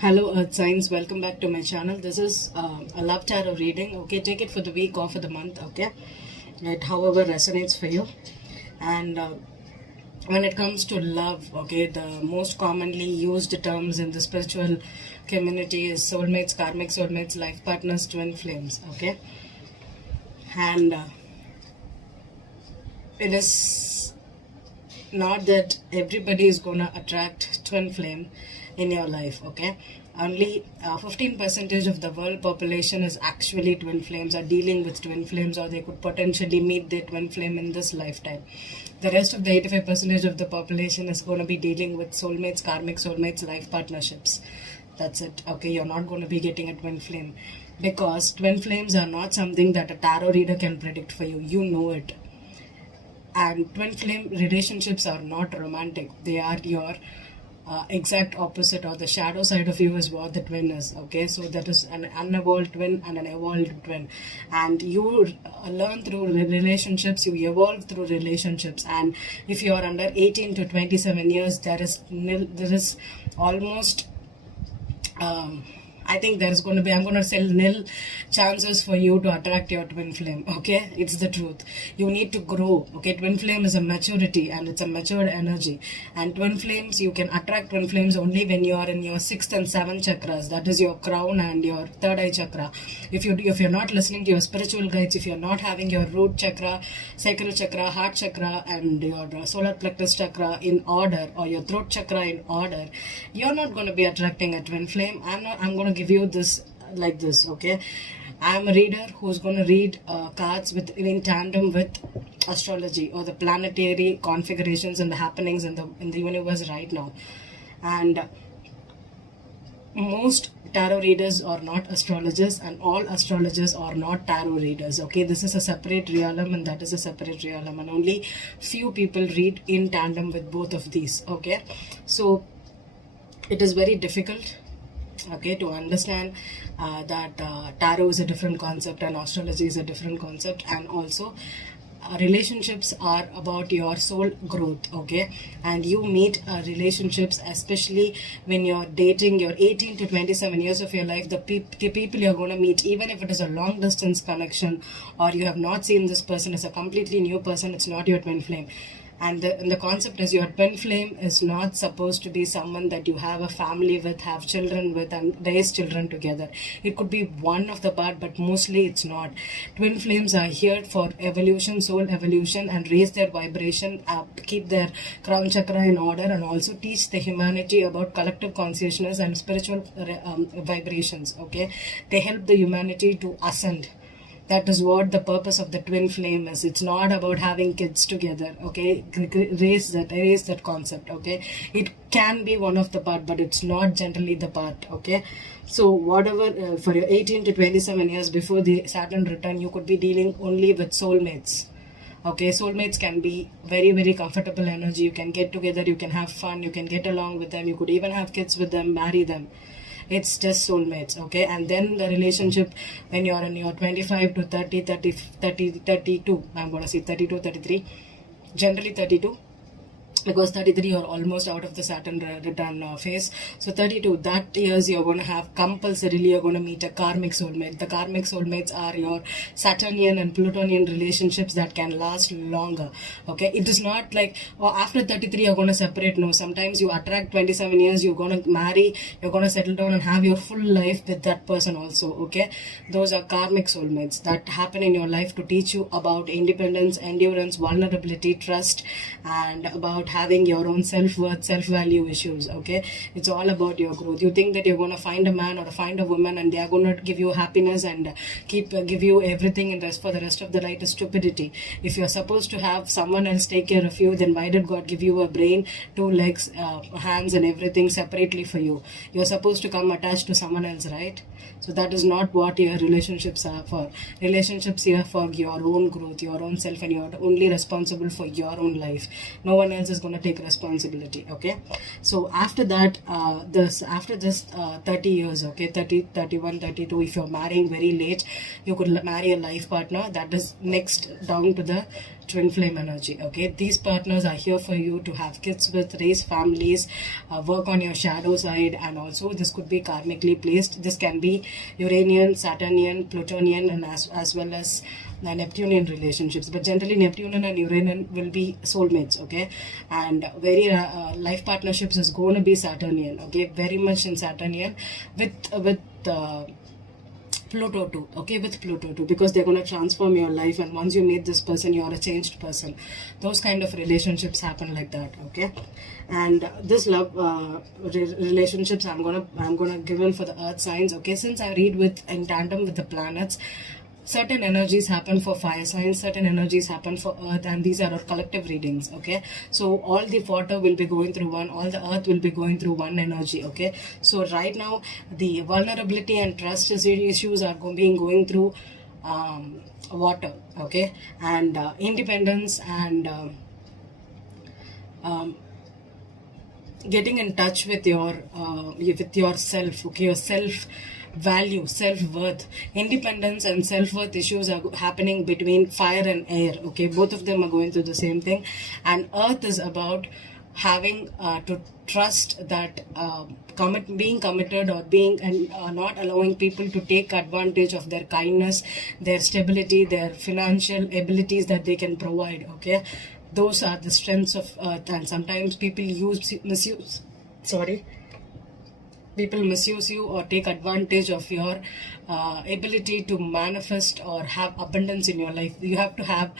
Hello Earth Signs, welcome back to my channel. This is a love tarot reading. Okay, take it for the week or for the month. Okay, right, however resonates for you. And when it comes to love, okay, the most commonly used terms in the spiritual community is soulmates, karmic soulmates, life partners, twin flames. Okay, and it is not that everybody is gonna attract twin flame in your life. Okay, only 15% of the world population is actually twin flames, are dealing with twin flames, or they could potentially meet their twin flame in this lifetime. The rest of the 85% of the population is going to be dealing with soulmates, karmic soulmates, life partnerships. That's it. Okay, you're not going to be getting a twin flame, because twin flames are not something that a tarot reader can predict for you. You know it. And twin flame relationships are not romantic. They are your exact opposite, or the shadow side of you is what the twin is. Okay, so that is an unevolved twin and an evolved twin, and you learn through relationships, you evolve through relationships. And if you are under 18 to 27 years, there is almost I think there's going to be, I'm going to say nil chances for you to attract your twin flame. Okay, it's the truth. You need to grow. Okay, twin flame is a maturity, and it's a matured energy. And twin flames, you can attract twin flames only when you are in your 6th and 7th chakras. That is your crown and your third eye chakra. If you're not listening to your spiritual guides, if you're not having your root chakra, sacral chakra, heart chakra, and your solar plexus chakra in order, or your throat chakra in order, you're not going to be attracting a twin flame. I'm going to give you this like this. Okay, I'm a reader who's going to read cards in tandem with astrology, or the planetary configurations and the happenings in the universe right now. And most tarot readers are not astrologers, and all astrologers are not tarot readers. Okay, this is a separate realm, and that is a separate realm, and only few people read in tandem with both of these. Okay, so it is very difficult, okay, to understand that tarot is a different concept and astrology is a different concept. And also relationships are about your soul growth. Okay, and you meet relationships, especially when you're dating your 18 to 27 years of your life. The people you're going to meet, even if it is a long distance connection, or you have not seen this person, as a completely new person, it's not your twin flame. And the concept is, your twin flame is not supposed to be someone that you have a family with, have children with, and raise children together. It could be one of the part, but mostly it's not. Twin flames are here for evolution, soul evolution, and raise their vibration, keep their crown chakra in order, and also teach the humanity about collective consciousness and spiritual vibrations. Okay, they help the humanity to ascend. That is what the purpose of the twin flame is. It's not about having kids together. Okay, erase that concept. Okay, it can be one of the part, but it's not generally the part. Okay, so whatever for your 18 to 27 years before the Saturn return, you could be dealing only with soulmates. Okay, soulmates can be very, very comfortable energy. You can get together, you can have fun, you can get along with them, you could even have kids with them, marry them. It's just soulmates. Okay, and then the relationship when you're in your 25 to 32, I'm going to say 32, 33, generally 32, because 33 you're almost out of the Saturn return phase. So 32, that years you're going to have compulsorily, you're going to meet a karmic soulmate. The karmic soulmates are your Saturnian and Plutonian relationships that can last longer. Okay, it is not like, oh, after 33 you're going to separate. No, sometimes you attract 27 years, you're going to marry, you're going to settle down and have your full life with that person also. Okay, those are karmic soulmates that happen in your life to teach you about independence, endurance, vulnerability, trust, and about having your own self-worth, self-value issues. Okay, it's all about your growth. You think that you're going to find a man or find a woman and they are going to give you happiness and give you everything, and rest for the rest of the life is stupidity. If you're supposed to have someone else take care of you, then why did God give you a brain, 2 legs, hands, and everything separately for you? You're supposed to come attached to someone else, right? So that is not what your relationships are for. Relationships here for your own growth, your own self, and you're only responsible for your own life. No one else is going to take responsibility. Okay, so after that, after this 30 years, okay, 30, 31, 32, if you're marrying very late, you could marry a life partner. That is next down to the twin flame energy. Okay, these partners are here for you to have kids with, raise families, work on your shadow side, and also this could be karmically placed. This can be Uranian, Saturnian, Plutonian, and as well as Neptunian relationships, but generally Neptunian and Uranian will be soulmates. Okay, and very life partnerships is going to be Saturnian. Okay, very much in Saturnian with Pluto too. Okay, with Pluto too, because they're going to transform your life, and once you meet this person, you're a changed person. Those kind of relationships happen like that. Okay, and this love relationships I'm gonna give in for the earth signs. Okay, since I read with in tandem with the planets, certain energies happen for fire signs, certain energies happen for earth, and these are our collective readings. Okay, so all the water will be going through one, all the earth will be going through one energy. Okay, so right now the vulnerability and trust issues are going through water. Okay, and independence and getting in touch with yourself. Okay, your self value, self-worth, independence and self-worth issues are happening between fire and air. Okay, both of them are going through the same thing, and earth is about having to trust that being committed or being and not allowing people to take advantage of their kindness, their stability, their financial abilities that they can provide. Okay, those are the strengths of earth, and sometimes people people misuse you or take advantage of your ability to manifest or have abundance in your life. You have to have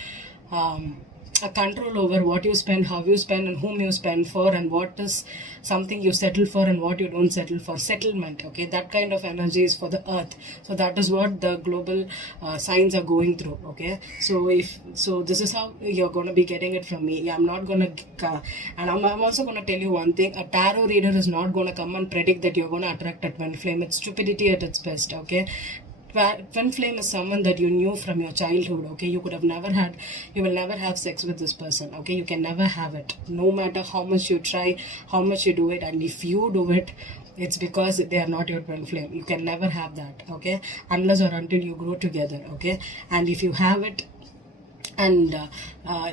a control over what you spend, how you spend, and whom you spend for, and what is something you settle for and what you don't settle for. Settlement. Okay, that kind of energy is for the earth. So that is what the global signs are going through. Okay, so this is how you're going to be getting it from me. I'm not going to and I'm also going to tell you one thing. A tarot reader is not going to come and predict that you're going to attract a twin flame. It's stupidity at its best. Okay, twin flame is someone that you knew from your childhood. Okay, you will never have sex with this person. Okay, you can never have it, no matter how much you try, how much you do it. And if you do it, it's because they are not your twin flame. You can never have that. Okay, unless or until you grow together. Okay, and if you have it, and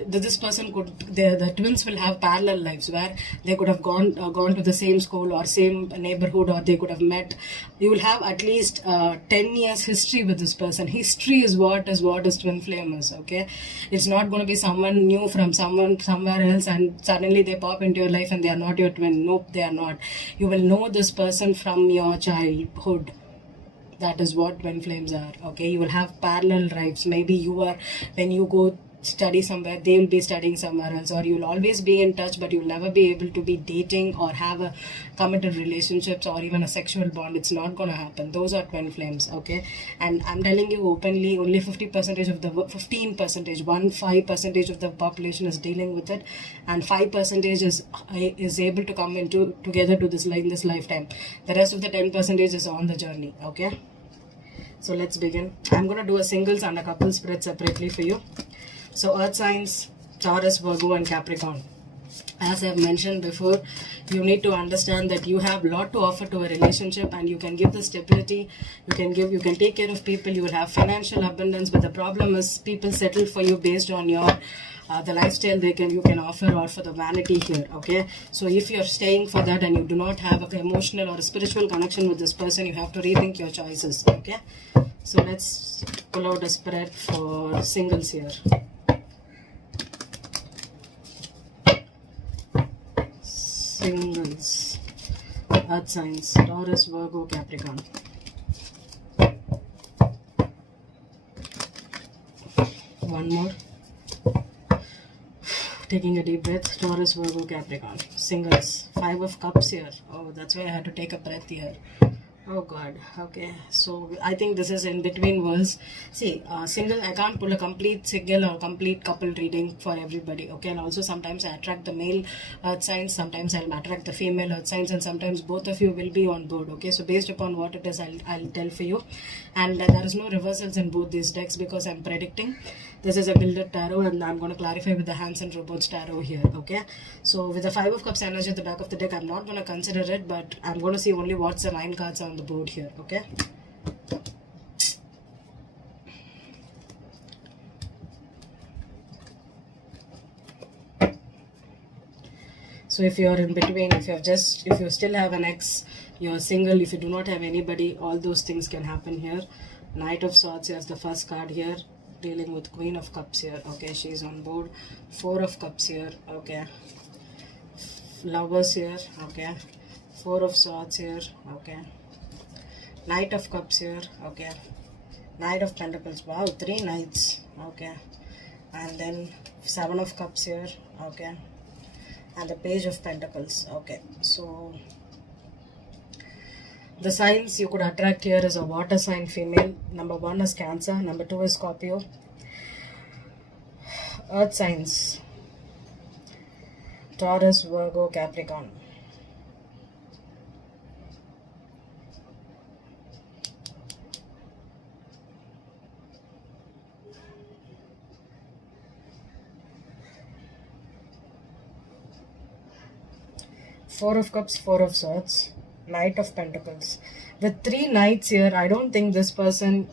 this person the twins will have parallel lives where they could have gone to the same school or same neighborhood, or they could have met. You will have at least 10 years history with this person. History is what is twin flame is. Okay, it's not going to be someone new from someone somewhere else and suddenly they pop into your life and they are not your twin. Nope, they are not. You will know this person from your childhood. That is what twin flames are. Okay, you will have parallel lives. Maybe when you go study somewhere, they will be studying somewhere else, or you'll always be in touch, but you'll never be able to be dating or have a committed relationships or even a sexual bond. It's not going to happen. Those are twin flames. Okay, and I'm telling you openly, only 15% of the 15% of the population is dealing with it, and 5% is able to come together to this in this lifetime. The rest of the 10% is on the journey. Okay, so let's begin. I'm going to do a singles and a couple spread separately for you. So earth signs, Taurus, Virgo and Capricorn. As I've mentioned before, you need to understand that you have a lot to offer to a relationship, and you can give the stability, you can take care of people, you will have financial abundance. But the problem is people settle for you based on your the lifestyle you can offer, or for the vanity here. Okay, so if you're staying for that and you do not have an emotional or a spiritual connection with this person, you have to rethink your choices. Okay, so let's pull out a spread for singles here. Singles, earth signs, Taurus, Virgo, Capricorn. One more. Taking a deep breath. Taurus, Virgo, Capricorn. Singles, 5 of Cups here. Oh, that's why I had to take a breath here. Oh God. Okay, so I think this is in between worlds. See, single, I can't pull a complete single or complete couple reading for everybody. Okay, and also sometimes I attract the male earth signs, sometimes I'll attract the female earth signs, and sometimes both of you will be on board. Okay, so based upon what it is, I'll tell for you. And there is no reversals in both these decks because I'm predicting. This is a Gilded Tarot, and I'm going to clarify with the Hands and Robots Tarot here, okay? So with the Five of Cups energy at the back of the deck, I'm not going to consider it, but I'm going to see only what's the 9 cards on the board here, okay? So if you're in between, if you still have an ex, you're single, if you do not have anybody, all those things can happen here. Knight of Swords is the first card here, dealing with Queen of Cups here, okay, she's on board. Four of Cups here, okay. Lovers here, okay. Four of Swords here, okay. Knight of Cups here, okay. Knight of Pentacles, wow, 3 knights, okay. And then Seven of Cups here, okay. And the Page of Pentacles, okay. So the signs you could attract here is a water sign female. Number 1 is Cancer, number 2 is Scorpio. Earth signs, Taurus, Virgo, Capricorn. Four of Cups, Four of Swords, Knight of Pentacles. With 3 knights here, I don't think this person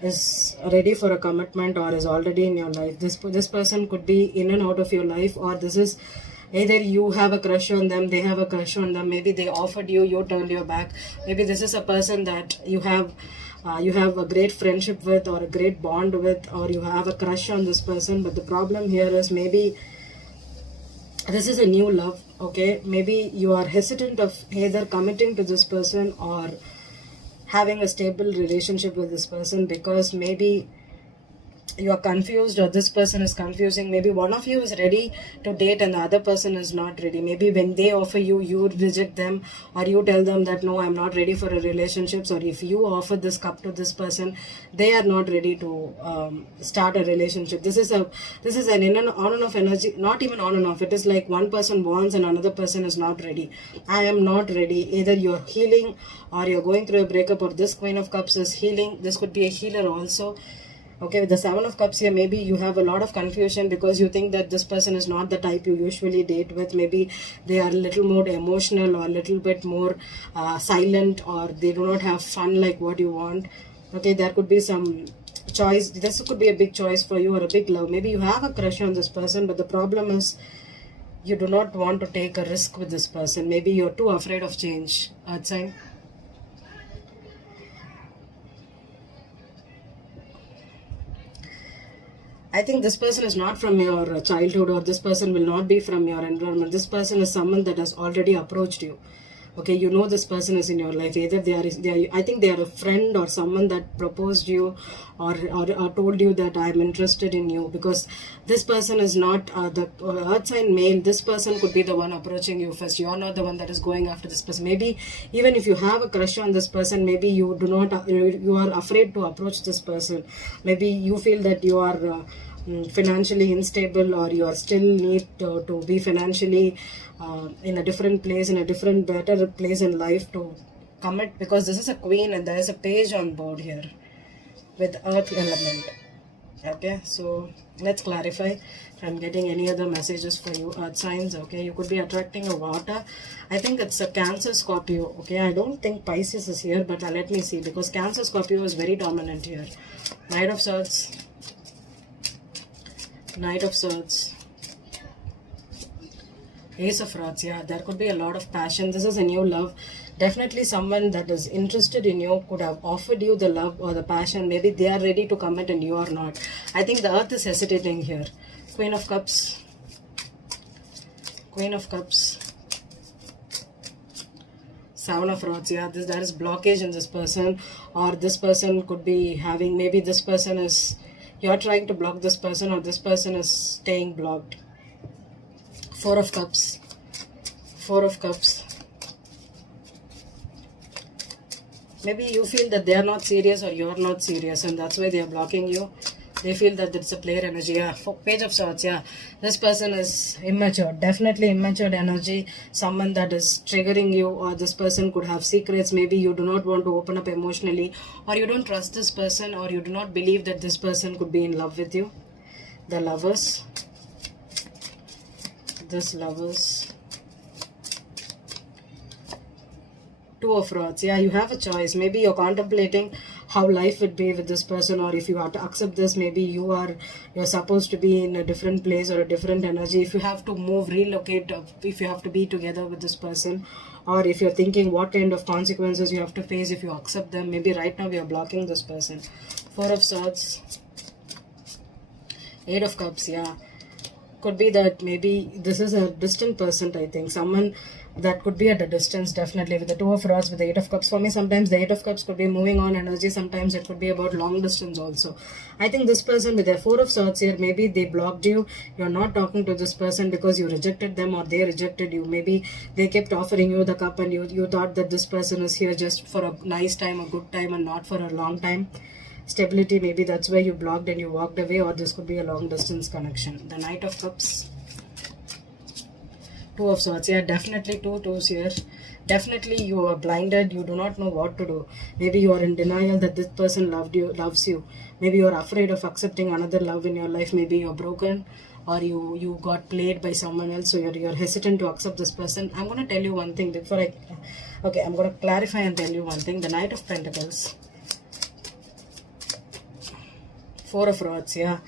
is ready for a commitment or is already in your life. This person could be in and out of your life, or this is either you have a crush on them, they have a crush on them. Maybe they offered you, you turned your back. Maybe this is a person that you have a great friendship with, or a great bond with, or you have a crush on this person. But the problem here is maybe this is a new love, okay? Maybe you are hesitant of either committing to this person or having a stable relationship with this person, because maybe you are confused, or this person is confusing. Maybe one of you is ready to date and the other person is not ready. Maybe when they offer you, you reject them, or you tell them that no, I'm not ready for a relationship. Or if you offer this cup to this person, they are not ready to start a relationship. This is an on and off energy, not even on and off. It is like one person wants and another person is not ready. I am not ready. Either you're healing or you're going through a breakup, or this Queen of Cups is healing. This could be a healer also. Okay, with the Seven of Cups here, maybe you have a lot of confusion because you think that this person is not the type you usually date with. Maybe they are a little more emotional, or a little bit more silent, or they do not have fun like what you want. Okay, there could be some choice. This could be a big choice for you, or a big love. Maybe you have a crush on this person, but the problem is you do not want to take a risk with this person. Maybe you're too afraid of change. Earth sign. I think this person is not from your childhood, or this person will not be from your environment. This person is someone that has already approached you. Okay, you know this person is in your life. Either they are I think they are a friend, or someone that proposed you, or told you that I am interested in you. Because this person is not the earth sign male. This person could be the one approaching you first. You are not the one that is going after this person. Maybe even if you have a crush on this person, maybe you do not. You are afraid to approach this person. Maybe you feel that you are financially unstable, or you are still need to be financially in a different place, in a different better place in life to commit, because this is a queen and there is a page on board here with earth element. Okay, so let's clarify if I'm getting any other messages for you, earth signs. Okay, you could be attracting a water. I think it's a Cancer, Scorpio. Okay, I don't think Pisces is here, but let me see, because Cancer, Scorpio is very dominant here. Knight of Swords, Knight of Swords, Ace of Rods. Yeah, there could be a lot of passion. This is a new love. Definitely someone that is interested in you could have offered you the love or the passion. Maybe they are ready to commit and you are not. I think the earth is hesitating here. Queen of Cups, Queen of Cups, Seven of Rods. Yeah, there is blockage in this person, or this person could be having, maybe this person is, you're trying to block this person, or this person is staying blocked. Four of Cups, Four of Cups. Maybe you feel that they are not serious, or you're not serious, and that's why they are blocking you. They feel that it's a player energy. Yeah, Page of Swords. Yeah, this person is immature, definitely immature energy. Someone that is triggering you, or this person could have secrets. Maybe you do not want to open up emotionally, or you don't trust this person, or you do not believe that this person could be in love with you. The Lovers, this Lovers, Two of Rods. Yeah, you have a choice. Maybe you're contemplating how life would be with this person, or if you have to accept this, maybe you're supposed to be in a different place or a different energy. If you have to move, relocate, if you have to be together with this person, or if you're thinking what kind of consequences you have to face if you accept them, maybe right now you're blocking this person. Four of Swords, Eight of Cups. Yeah, could be that maybe this is a distant person. I think someone that could be at a distance, definitely, with the Two of Rods, with the Eight of Cups. For me, sometimes the Eight of Cups could be moving on energy, sometimes it could be about long distance also. I think this person with their Four of Swords here, maybe they blocked you. You're not talking to this person because you rejected them, or they rejected you. Maybe they kept offering you the cup and you thought that this person is here just for a nice time, a good time, and not for a long time. Stability, maybe that's why you blocked and you walked away, or this could be a long distance connection. The Knight of Cups, Two of Swords. Yeah, definitely two twos here. Definitely you are blinded, you do not know what to do. Maybe you are in denial that this person loves you. Maybe you are afraid of accepting another love in your life. Maybe you're broken, or you got played by someone else, so you're hesitant to accept this person. I'm going to tell you one thing before I'm going to clarify and tell you one thing. The Knight of Pentacles, Four of Rods. Yeah,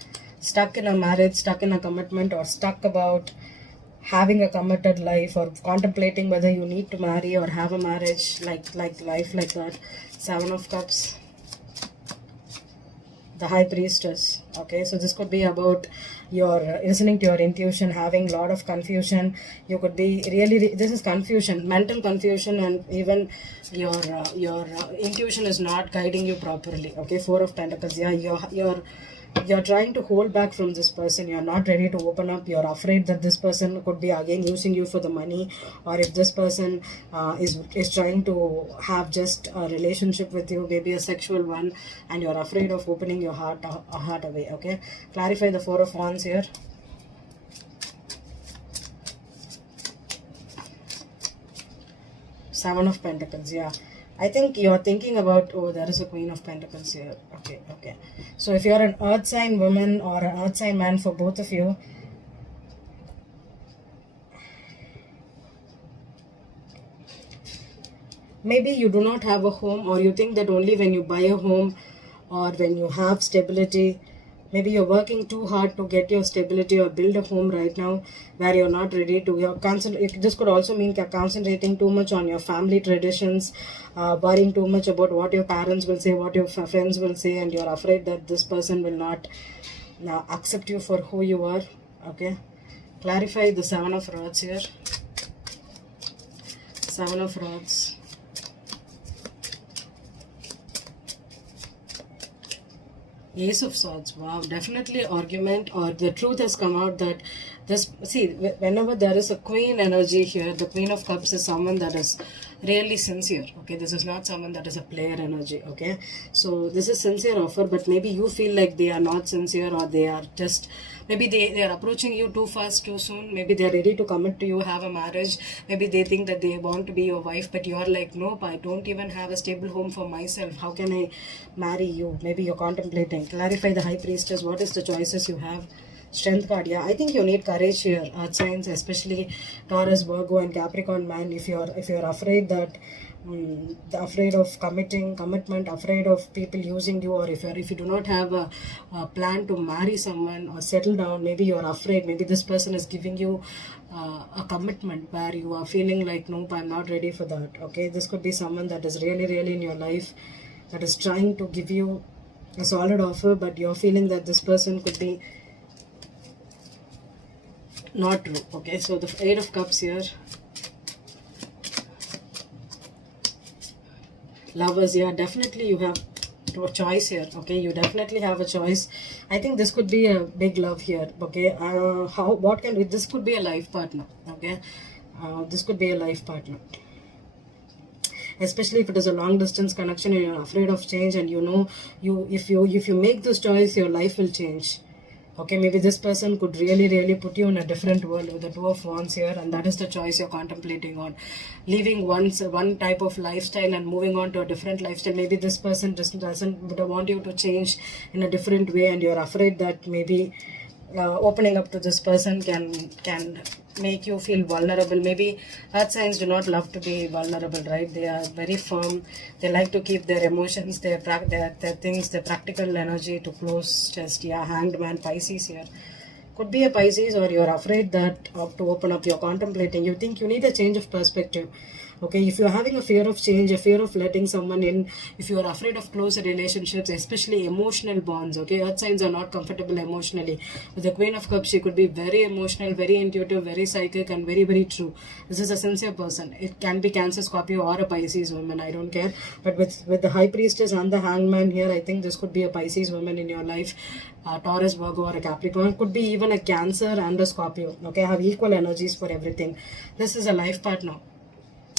stuck in a marriage, stuck in a commitment, or stuck about having a committed life, or contemplating whether you need to marry or have a marriage, like life like that. Seven of Cups, the High Priestess. Okay, so this could be about your listening to your intuition, having a lot of confusion. You could be really, this is confusion, mental confusion, and even your intuition is not guiding you properly. Okay, Four of Pentacles. Yeah, you're trying to hold back from this person. You're not ready to open up. You're afraid that this person could be again using you for the money, or if this person is trying to have just a relationship with you, maybe a sexual one, and you're afraid of opening your heart away. Okay, clarify the Four of Wands here. Seven of Pentacles. Yeah, I think you're thinking about, oh, there is a Queen of Pentacles here. Okay. So if you're an earth sign woman or an earth sign man, for both of you, maybe you do not have a home, or you think that only when you buy a home or when you have stability. Maybe you're working too hard to get your stability or build a home right now, where you're not ready to. This could also mean you're concentrating too much on your family traditions, worrying too much about what your parents will say, what your friends will say, and you're afraid that this person will not accept you for who you are. Okay, clarify the Seven of Rods here. Seven of Rods, Ace of Swords. Wow, definitely argument, or the truth has come out that this, see, whenever there is a Queen energy here, the Queen of Cups is someone that is really sincere. Okay, this is not someone that is a player energy. Okay, so this is sincere offer, but maybe you feel like they are not sincere, or they are just, maybe they are approaching you too fast, too soon. Maybe they are ready to commit to you, have a marriage. Maybe they think that they want to be your wife, but you are like, nope, I don't even have a stable home for myself. How can I marry you? Maybe you're contemplating. Clarify the High Priestess. What is the choices you have? Strength card. Yeah, I think you need courage here. Earth signs, especially Taurus, Virgo, and Capricorn man. If you're afraid that afraid of commitment, afraid of people using you, or if you do not have a plan to marry someone or settle down, maybe you're afraid. Maybe this person is giving you a commitment where you are feeling like, nope, I'm not ready for that. Okay, this could be someone that is really in your life, that is trying to give you a solid offer, but you're feeling that this person could be not true. Okay, so the Eight of Cups here. Lovers. Yeah, definitely you have a choice here. Okay, you definitely have a choice. I think this could be a big love here. Okay, this could be a life partner. Okay, this could be a life partner, especially if it is a long distance connection and you're afraid of change, and if you make this choice, your life will change. Okay, maybe this person could really put you in a different world with the Two of Wands here, and that is the choice you're contemplating on. Leaving one type of lifestyle and moving on to a different lifestyle. Maybe this person doesn't want you to change in a different way, and you're afraid that maybe opening up to this person can make you feel vulnerable. Maybe earth signs do not love to be vulnerable, right? They are very firm. They like to keep their emotions, their things, their practical energy to close chest. Yeah, hanged man, Pisces here. Could be a Pisces, or you're afraid that to open up, you're contemplating, you think you need a change of perspective. Okay, if you're having a fear of change, a fear of letting someone in, if you're afraid of closer relationships, especially emotional bonds, okay, earth signs are not comfortable emotionally. With the Queen of Cups, she could be very emotional, very intuitive, very psychic, and very, very true. This is a sincere person. It can be Cancer, Scorpio, or a Pisces woman, I don't care. But with the High Priestess and the Hangman here, I think this could be a Pisces woman in your life. Taurus, Virgo, or a Capricorn. Could be even a Cancer and a Scorpio. Okay, have equal energies for everything. This is a life partner.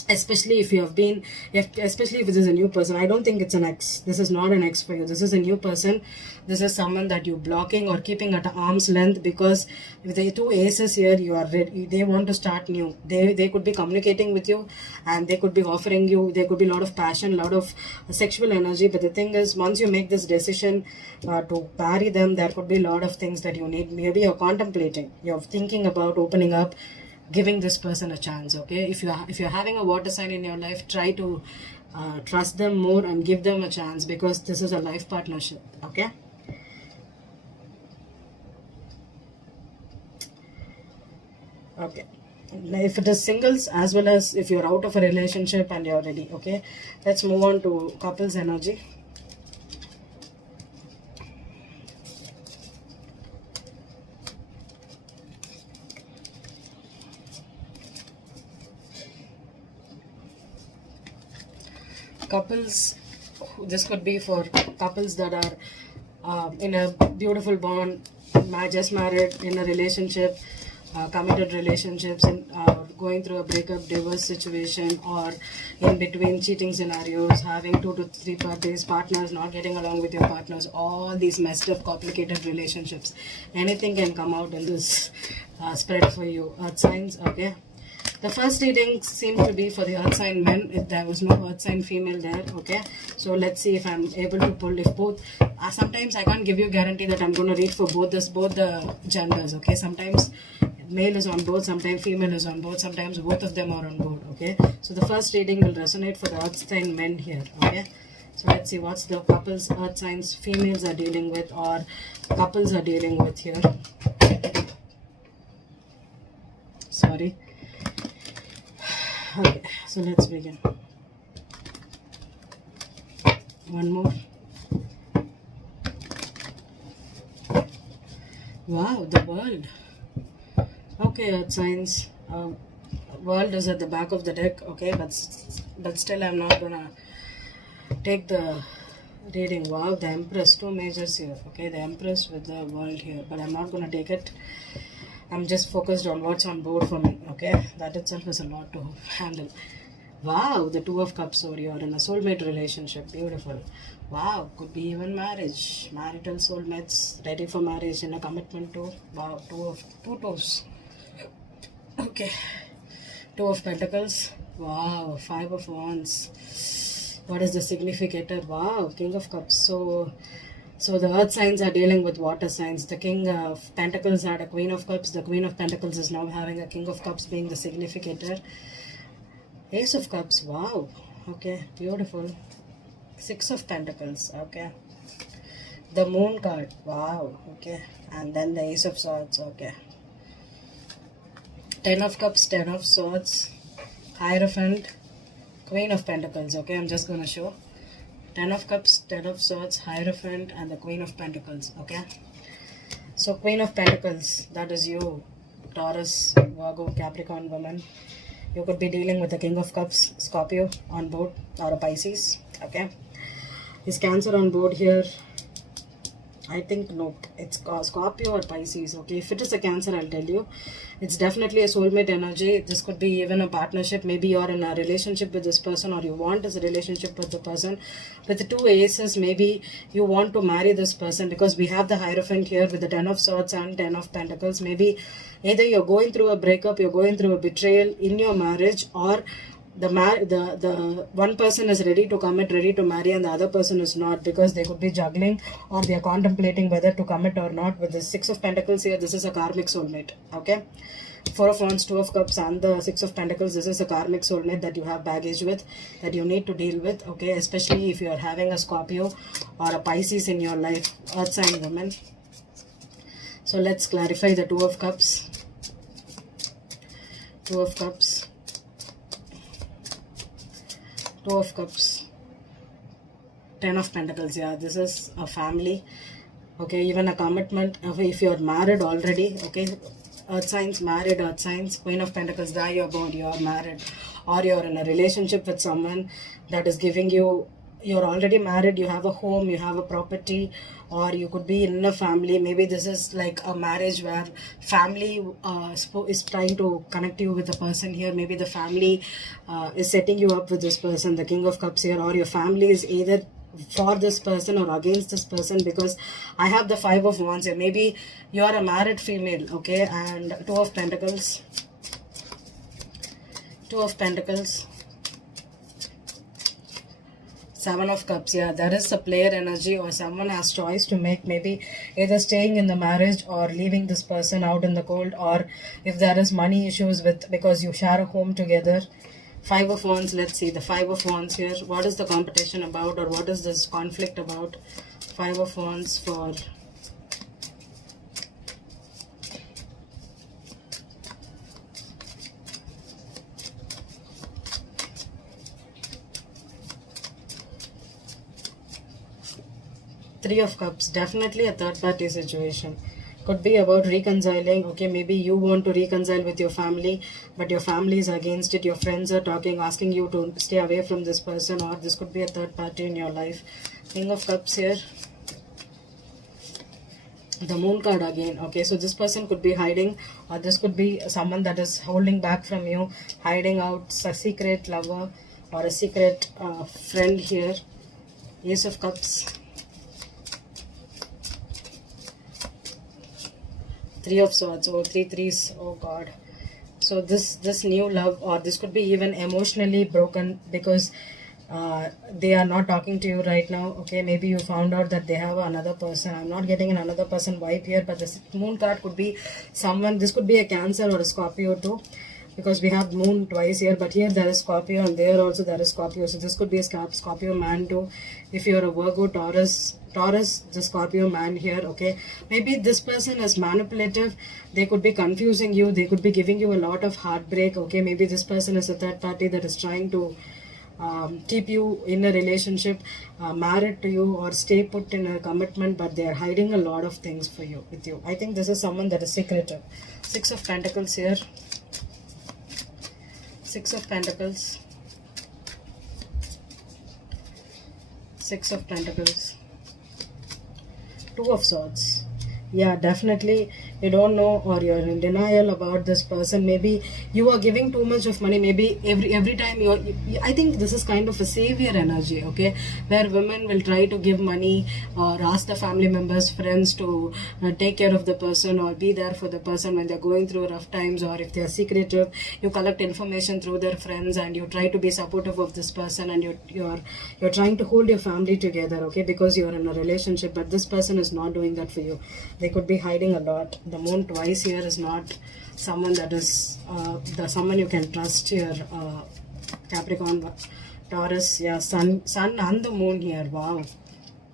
Especially if you have been, especially if this is a new person. I don't think it's an ex. This is not an ex for you. This is a new person. This is someone that you're blocking or keeping at arm's length, because with the two aces here, you are ready. They want to start new. They could be communicating with you, and they could be offering you. There could be a lot of passion, a lot of sexual energy. But the thing is, once you make this decision to marry them, there could be a lot of things that you need. Maybe you're contemplating. You're thinking about opening up, giving this person a chance. Okay, if you're having a water sign in your life, try to trust them more and give them a chance, because this is a life partnership. Okay, if it is singles, as well as if you're out of a relationship and you're ready. Okay, let's move on to couples energy. Couples, this could be for couples that are in a beautiful bond, just married, in a relationship, committed relationships, and going through a breakup, divorce situation, or in between cheating scenarios, having 2 to 3 partners, not getting along with your partners, all these messed up, complicated relationships. Anything can come out in this spread for you, earth signs. Okay, the first reading seemed to be for the earth sign men. If there was no earth sign female there. Okay, so let's see if I'm able to pull, if both. Sometimes I can't give you guarantee that I'm going to read for both the genders. Okay, sometimes male is on board, sometimes female is on board, sometimes both of them are on board. Okay, so the first reading will resonate for the earth sign men here. Okay, so let's see what's the couples earth signs females are dealing with, or couples are dealing with here. Sorry. Okay, so let's begin. One more. Wow, the world. Okay, earth signs. World is at the back of the deck. Okay, but still I'm not gonna take the reading. Wow, the Empress, 2 majors here. Okay, the Empress with the world here, but I'm not gonna take it. I'm just focused on what's on board for me. Okay, that itself is a lot to handle. Wow, the 2 of Cups over here, in a soulmate relationship. Beautiful. Wow, could be even marriage. Marital soulmates ready for marriage, in a commitment to. Wow, two toes. Okay, 2 of Pentacles. Wow, 5 of Wands. What is the significator? Wow, King of Cups. So the earth signs are dealing with water signs. The King of Pentacles had a Queen of Cups. The Queen of Pentacles is now having a King of Cups being the significator. Ace of Cups. Wow. Okay, beautiful. 6 of Pentacles. Okay. The Moon card. Wow. Okay. And then the Ace of Swords. Okay. 10 of Cups, 10 of Swords, Hierophant, Queen of Pentacles. Okay, I'm just going to show. 10 of Cups, 10 of Swords, Hierophant, and the Queen of Pentacles. Okay. So Queen of Pentacles, that is you, Taurus, Virgo, Capricorn woman. You could be dealing with the King of Cups, Scorpio on board, or a Pisces. Okay. Is Cancer on board here? I think no, it's Scorpio or Pisces. Okay, if it is a Cancer, I'll tell you, it's definitely a soulmate energy. This could be even a partnership. Maybe you're in a relationship with this person, or you want this relationship with the person. With the 2 aces, maybe you want to marry this person, because we have the Hierophant here with the 10 of Swords and 10 of Pentacles. Maybe either you're going through a breakup, you're going through a betrayal in your marriage, or the one person is ready to commit, ready to marry, and the other person is not, because they could be juggling or they are contemplating whether to commit or not. With the Six of Pentacles here, this is a karmic soulmate. Okay, Four of Wands, Two of Cups, and the Six of Pentacles. This is a karmic soulmate that you have baggage with, that you need to deal with. Okay, especially if you are having a Scorpio or a Pisces in your life, earth sign woman. So let's clarify the Two of Cups. Two of Cups. Two of Cups. Ten of Pentacles. Yeah, this is a family. Okay, even a commitment. If you're married already, okay, earth signs, married earth signs. Queen of Pentacles, there you're born, you're married, or you're in a relationship with someone that is giving you, you're already married, you have a home, you have a property, or you could be in a family. Maybe this is like a marriage where family is trying to connect you with a person here. Maybe the family is setting you up with this person, the King of Cups here, or your family is either for this person or against this person, because I have the Five of Wands here. Maybe you are a married female, okay, and Two of Pentacles. Two of Pentacles. Seven of Cups. Yeah, there is a player energy, or someone has choice to make, maybe either staying in the marriage or leaving this person out in the cold, or if there is money issues with, because you share a home together. Five of Wands. Let's see the Five of Wands here. What is the competition about, or what is this conflict about? Five of Wands for Three of Cups. Definitely a third party situation. Could be about reconciling. Okay, maybe you want to reconcile with your family, but your family is against it. Your friends are talking, asking you to stay away from this person, or this could be a third party in your life. King of Cups here. The Moon card again. Okay, so this person could be hiding, or this could be someone that is holding back from you, hiding out, a secret lover or a secret friend here. Ace of Cups. Three of Swords. Oh, three threes. Oh God. So this new love, or this could be even emotionally broken, because they are not talking to you right now. Okay, maybe you found out that they have another person. I'm not getting an another person vibe here, but this Moon card could be someone. This could be a Cancer or a Scorpio too, because we have Moon twice here, but here there is Scorpio, and there also there is Scorpio. So this could be a Scorpio man too. If you're a Virgo, Taurus, the Scorpio man here. Okay, maybe this person is manipulative. They could be confusing you. They could be giving you a lot of heartbreak. Okay, maybe this person is a third party that is trying to keep you in a relationship, married to you, or stay put in a commitment, but they are hiding a lot of things for you with you. I think this is someone that is secretive. Six of Pentacles here. Six of Pentacles. Six of Pentacles. Two of Swords. Yeah, definitely you don't know, or you're in denial about this person. Maybe you are giving too much of money. Maybe every time I think this is kind of a savior energy, okay, where women will try to give money or ask the family members, friends to take care of the person or be there for the person when they're going through rough times, or if they're secretive, you collect information through their friends and you try to be supportive of this person, and you're trying to hold your family together, okay, because you're in a relationship, but this person is not doing that for you. They could be hiding a lot. The Moon twice here is not someone that is someone you can trust here. Capricorn, Taurus. Yeah, sun and the Moon here. Wow.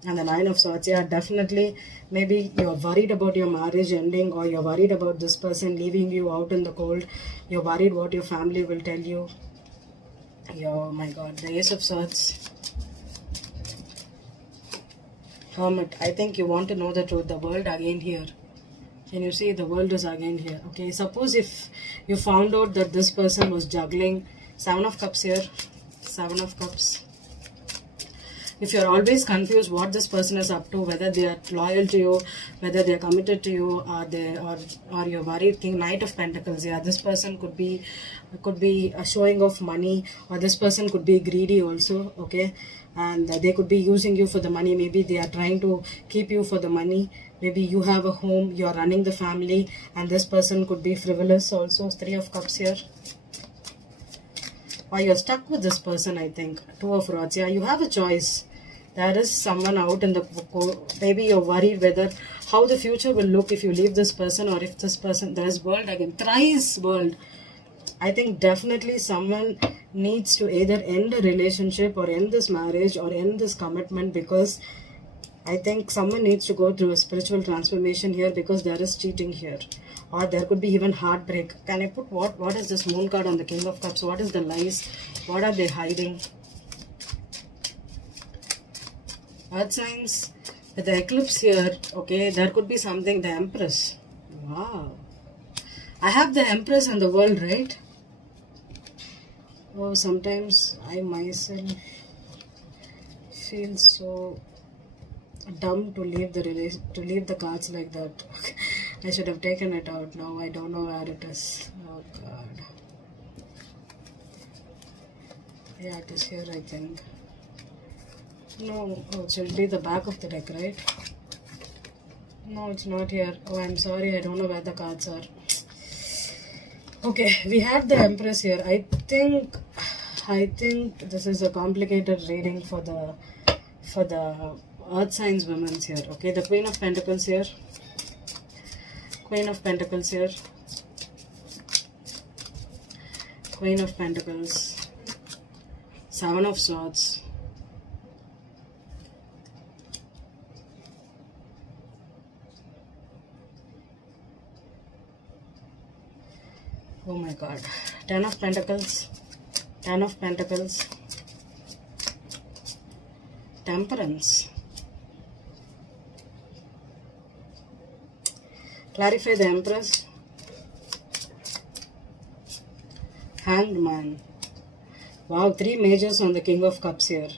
And the Nine of Swords. Yeah, definitely. Maybe you're worried about your marriage ending, or you're worried about this person leaving you out in the cold. You're worried what your family will tell you. Yeah, oh my God. The Ace of Swords. Hermit. I think you want to know the truth. The world again here. Can you see the world is again here? Okay, suppose if you found out that this person was juggling. Seven of Cups here. Seven of Cups. If you're always confused what this person is up to, whether they are loyal to you, whether they are committed to you, or you're worried, King, Knight of Pentacles. Yeah, this person could be a showing of money, or this person could be greedy also. Okay, and they could be using you for the money. Maybe they are trying to keep you for the money. Maybe you have a home, you're running the family, and this person could be frivolous also. Three of Cups here. or you're stuck with this person. I think Two of Rods. Yeah, you have a choice. There is someone out in the, maybe you're worried whether how the future will look if you leave this person, or if this person, there's world again, thrice world. I think definitely someone needs to either end a relationship or end this marriage or end this commitment, because I think someone needs to go through a spiritual transformation here, because there is cheating here. Or there could be even heartbreak. Can I put what is this Moon card on the King of Cups? What is the lies? What are they hiding? Earth signs with the eclipse here. Okay, there could be something. The Empress. Wow. I have the Empress and the World, right? Oh, sometimes I myself feel so dumb to leave the cards like that. I should have taken it out. Now I don't know where it is. Oh God. Yeah, it is here, I think. No, oh, it should be the back of the deck, right? No, it's not here. Oh, I'm sorry, I don't know where the cards are. Okay, we had the Empress here. I think this is a complicated reading for the Earth signs women's here. Okay, the Queen of Pentacles here. Queen of Pentacles here. Queen of Pentacles. Seven of Swords. Oh my God. Ten of Pentacles. Ten of Pentacles. Temperance. Clarify the Empress. Hanged Man. Wow, three majors on the King of Cups here.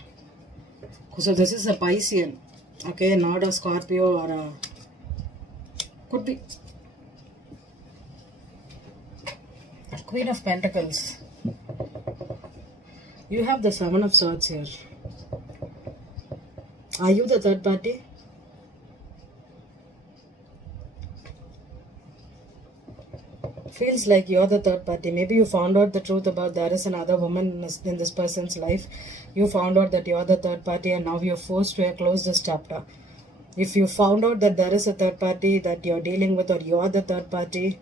So this is a Piscean. Okay, not a Scorpio or a... Could be... Queen of Pentacles. You have the Seven of Swords here. Are you the third party? Feels like you're the third party. Maybe you found out the truth about there is another woman in this person's life. You found out that you're the third party, and now you're forced to close this chapter. If you found out that there is a third party that you're dealing with, or you're the third party,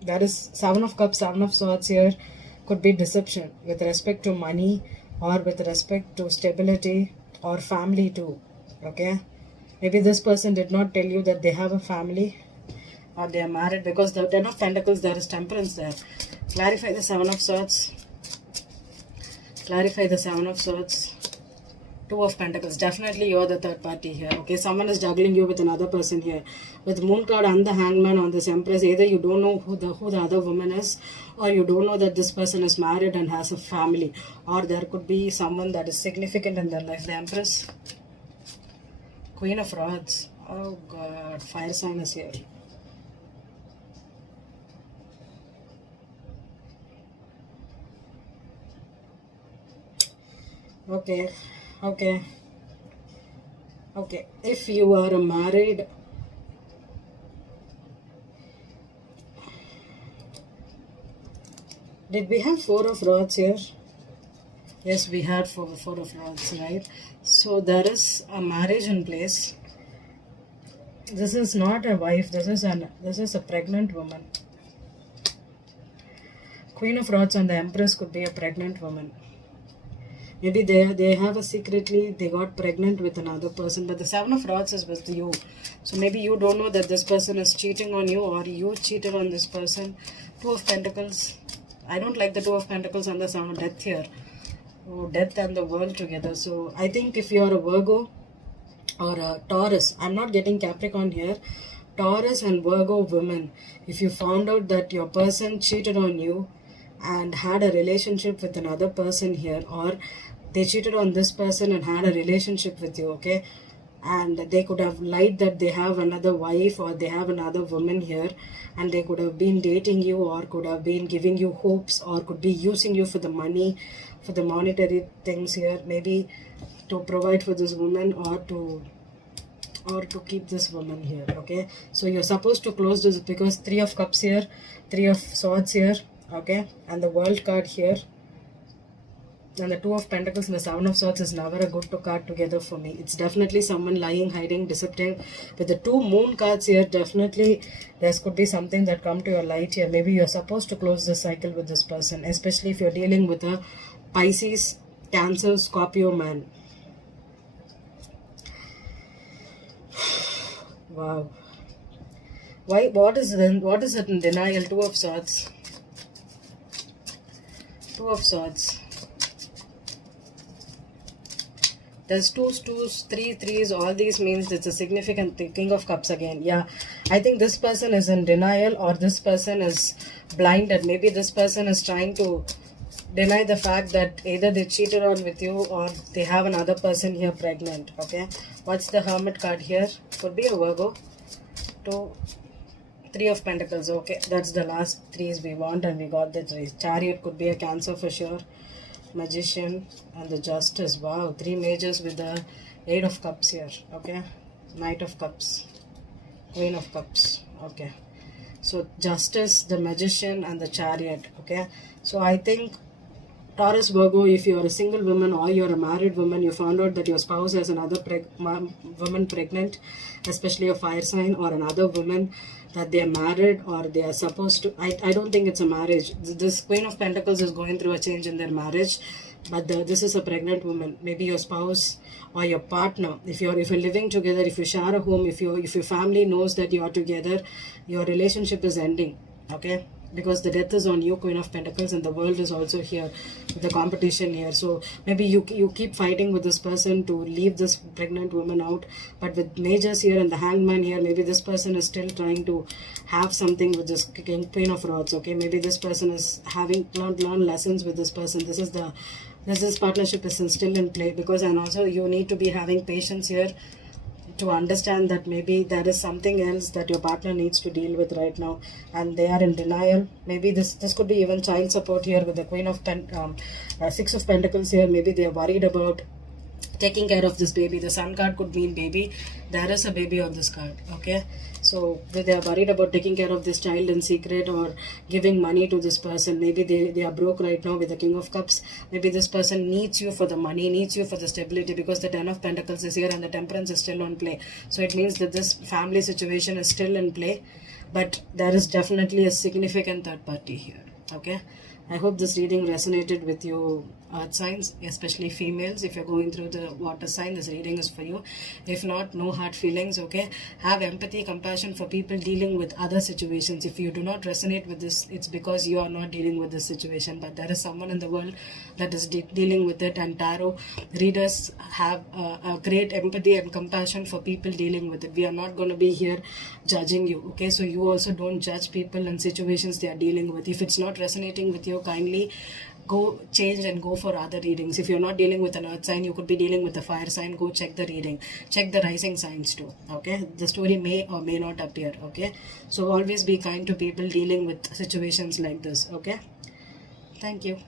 there is Seven of Cups, Seven of Swords here. Could be deception with respect to money, or with respect to stability, or family too. Okay, maybe this person did not tell you that they have a family or they are married, because the Ten of Pentacles, there is temperance there. Clarify the Seven of Swords. Clarify the Seven of Swords. Two of Pentacles. Definitely you're the third party here. Okay, someone is juggling you with another person here. With Moon card and the Hangman on this Empress, either you don't know who the other woman is, or you don't know that this person is married and has a family, or there could be someone that is significant in their life. The Empress. Queen of Rods. Oh God, fire sign is here. Okay. If you are married, did we have Four of Rods here? Yes, we had Four of Rods, right? So there is a marriage in place. This is not a wife. This is a pregnant woman. Queen of Rods and the Empress could be a pregnant woman. Maybe they have a secretly, they got pregnant with another person, but the Seven of Rods is with you. So maybe you don't know that this person is cheating on you, or you cheated on this person. Two of Pentacles. I don't like the Two of Pentacles and the Seven of Death here. Oh, Death and the World together. So I think if you're a Virgo or a Taurus, I'm not getting Capricorn here. Taurus and Virgo women, if you found out that your person cheated on you and had a relationship with another person here, or they cheated on this person and had a relationship with you, okay, and they could have lied that they have another wife or they have another woman here, and they could have been dating you, or could have been giving you hopes, or could be using you for the money, for the monetary things here, maybe to provide for this woman, or to keep this woman here. Okay, so you're supposed to close this, because Three of Cups here, Three of Swords here, okay, and the World card here, and the Two of Pentacles and the Seven of Swords is never a good card together for me. It's definitely someone lying, hiding, deceptive. With the two Moon cards here, definitely there could be something that come to your light here. Maybe you're supposed to close the cycle with this person, especially if you're dealing with a Pisces, Cancer, Scorpio man. Wow. Why? What is it in denial? Two of Swords. Two of Swords. There's twos, threes, all these means it's a significant thing. King of Cups again. Yeah, I think this person is in denial, or this person is blinded. Maybe this person is trying to deny the fact that either they cheated on with you or they have another person here pregnant. Okay, what's the Hermit card here? Could be a Virgo. Three of Pentacles. Okay, that's the last threes we want, and we got the threes. Chariot could be a Cancer for sure. Magician and the Justice. Wow, three majors with the Eight of Cups here. Okay, Knight of Cups, Queen of Cups. Okay, so Justice, the Magician, and the Chariot. Okay, so I think Taurus, Virgo, if you are a single woman or you're a married woman, you found out that your spouse has another woman pregnant, especially a fire sign, or another woman that they are married or they are supposed to. I don't think it's a marriage. This Queen of Pentacles is going through a change in their marriage, but this is a pregnant woman. Maybe your spouse or your partner. If you're living together, if you share a home, if your family knows that you are together, your relationship is ending. Okay, because the death is on you, Queen of Pentacles, and the World is also here with the competition here. So maybe you keep fighting with this person to leave this pregnant woman out, but with majors here and the Hanged Man here, maybe this person is still trying to have something with this Queen of Rods. Okay, maybe this person is having learned lessons with this person. This partnership is still in play, because, and also you need to be having patience here to understand that maybe there is something else that your partner needs to deal with right now, and they are in denial. Maybe this could be even child support here with the Queen of Six of Pentacles here. Maybe they are worried about taking care of this baby. The Sun card could mean baby. There is a baby on this card. Okay, so they are worried about taking care of this child in secret or giving money to this person. Maybe they are broke right now with the King of Cups. Maybe this person needs you for the money, needs you for the stability, because the Ten of Pentacles is here and the Temperance is still on play. So it means that this family situation is still in play, but there is definitely a significant third party here. Okay, I hope this reading resonated with you, earth signs, especially females. If you're going through the water sign, this reading is for you. If not, no hard feelings. Okay, have empathy, compassion for people dealing with other situations. If you do not resonate with this, it's because you are not dealing with this situation, but there is someone in the world that is dealing with it, and tarot readers have a great empathy and compassion for people dealing with it. We are not going to be here judging you. Okay, so you also don't judge people and situations they are dealing with. If it's not resonating with you, kindly go change and go for other readings. If you're not dealing with an earth sign, you could be dealing with a fire sign. Go check the reading, check the rising signs too. Okay, the story may or may not appear. Okay, so always be kind to people dealing with situations like this. Okay, thank you.